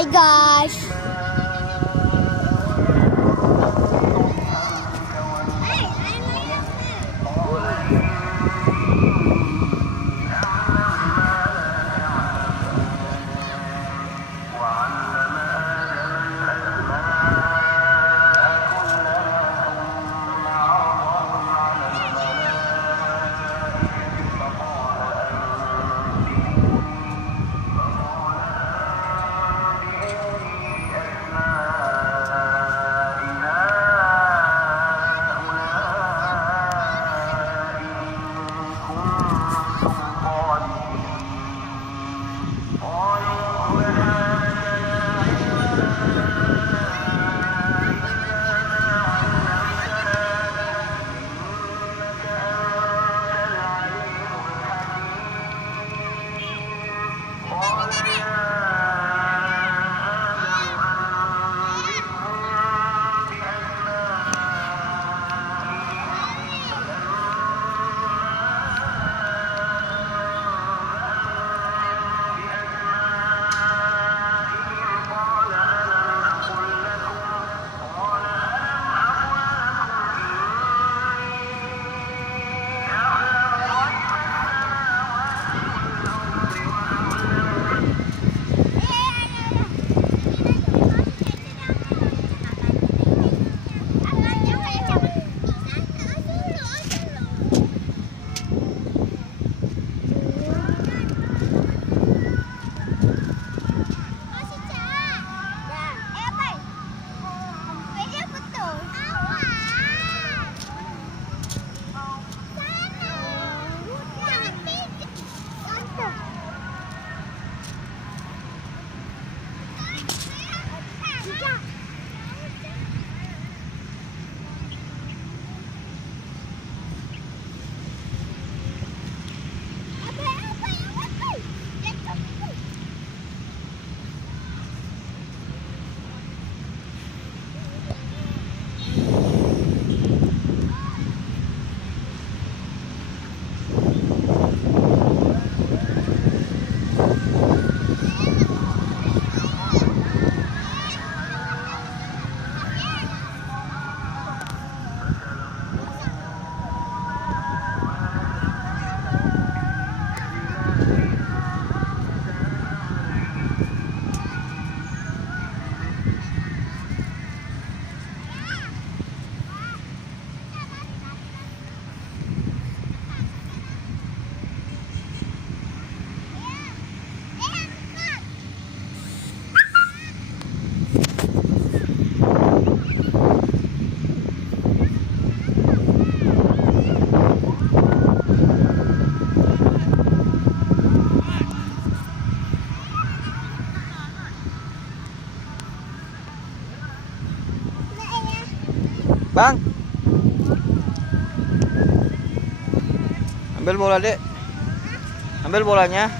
Hai guys. Bang, ambil bola dek, ambil bolanya.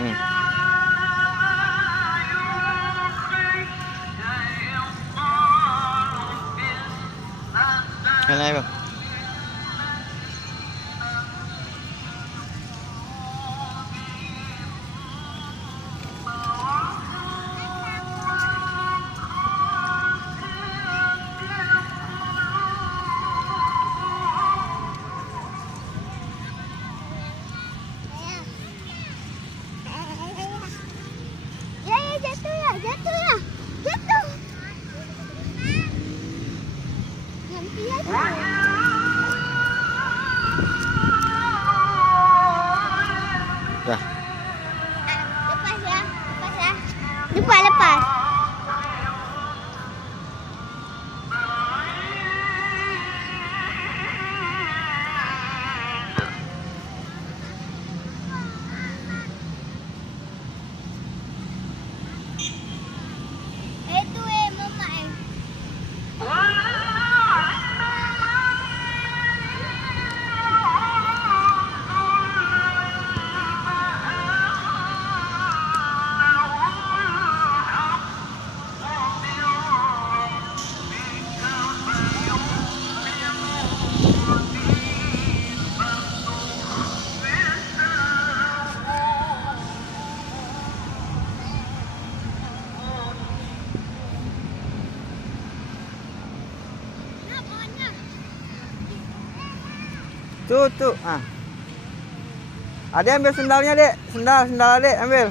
Hmm. Cái này bang. Jatuh ya, jatuh ya, jatuh. Nanti jatuh. Dah. Lepas ya, lepas ya. Lepas, lepas. Itu mama Tu. Ah. Adik ambil sendalnya, Dek. Sendal Adik ambil.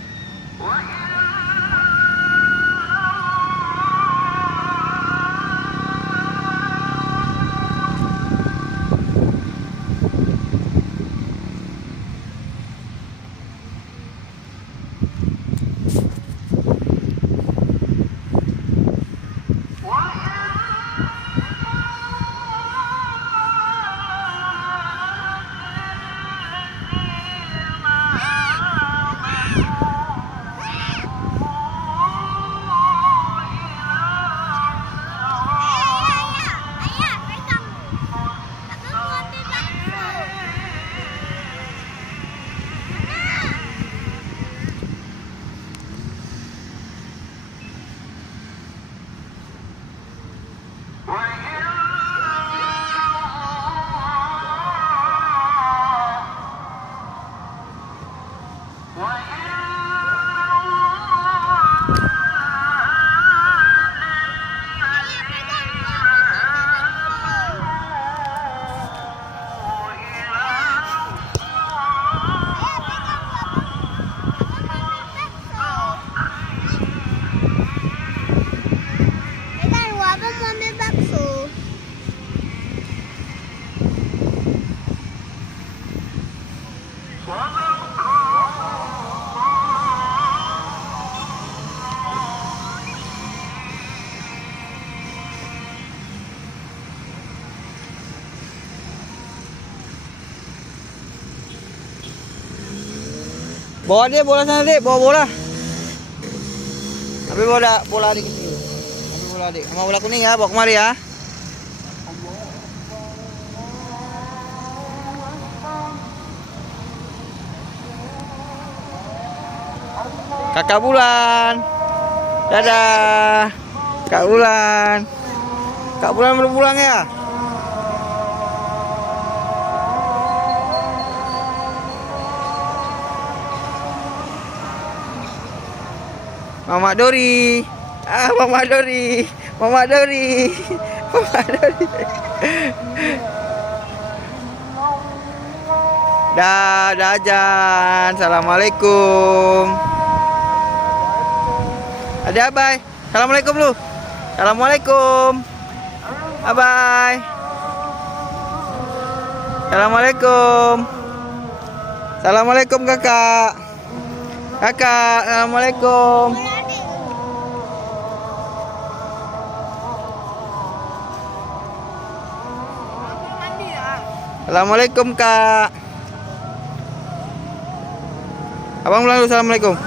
Ayah, pegang. Abang mau ambil bakso. Ayah, pegang. Pegang, abang mau ambil bakso. Bawa dia bola sana, Dek. Bawa bola. Ambil bola Adik kecil. Ambil bola Adik. Sama bola kuning ya, bawa kemari ya. Kakak Bulan. Dadah. Kak Bulan. Kak Bulan belum pulang ya? Mama Dori. Mama Dori. Mama Dori. Mama Dori. Dah Jan. Assalamualaikum. Ada bye. Assalamualaikum lu. Assalamualaikum. Bye. Assalamualaikum. Assalamualaikum kakak. Kakak, assalamualaikum. Assalamualaikum kak. Abang bilang dulu assalamualaikum.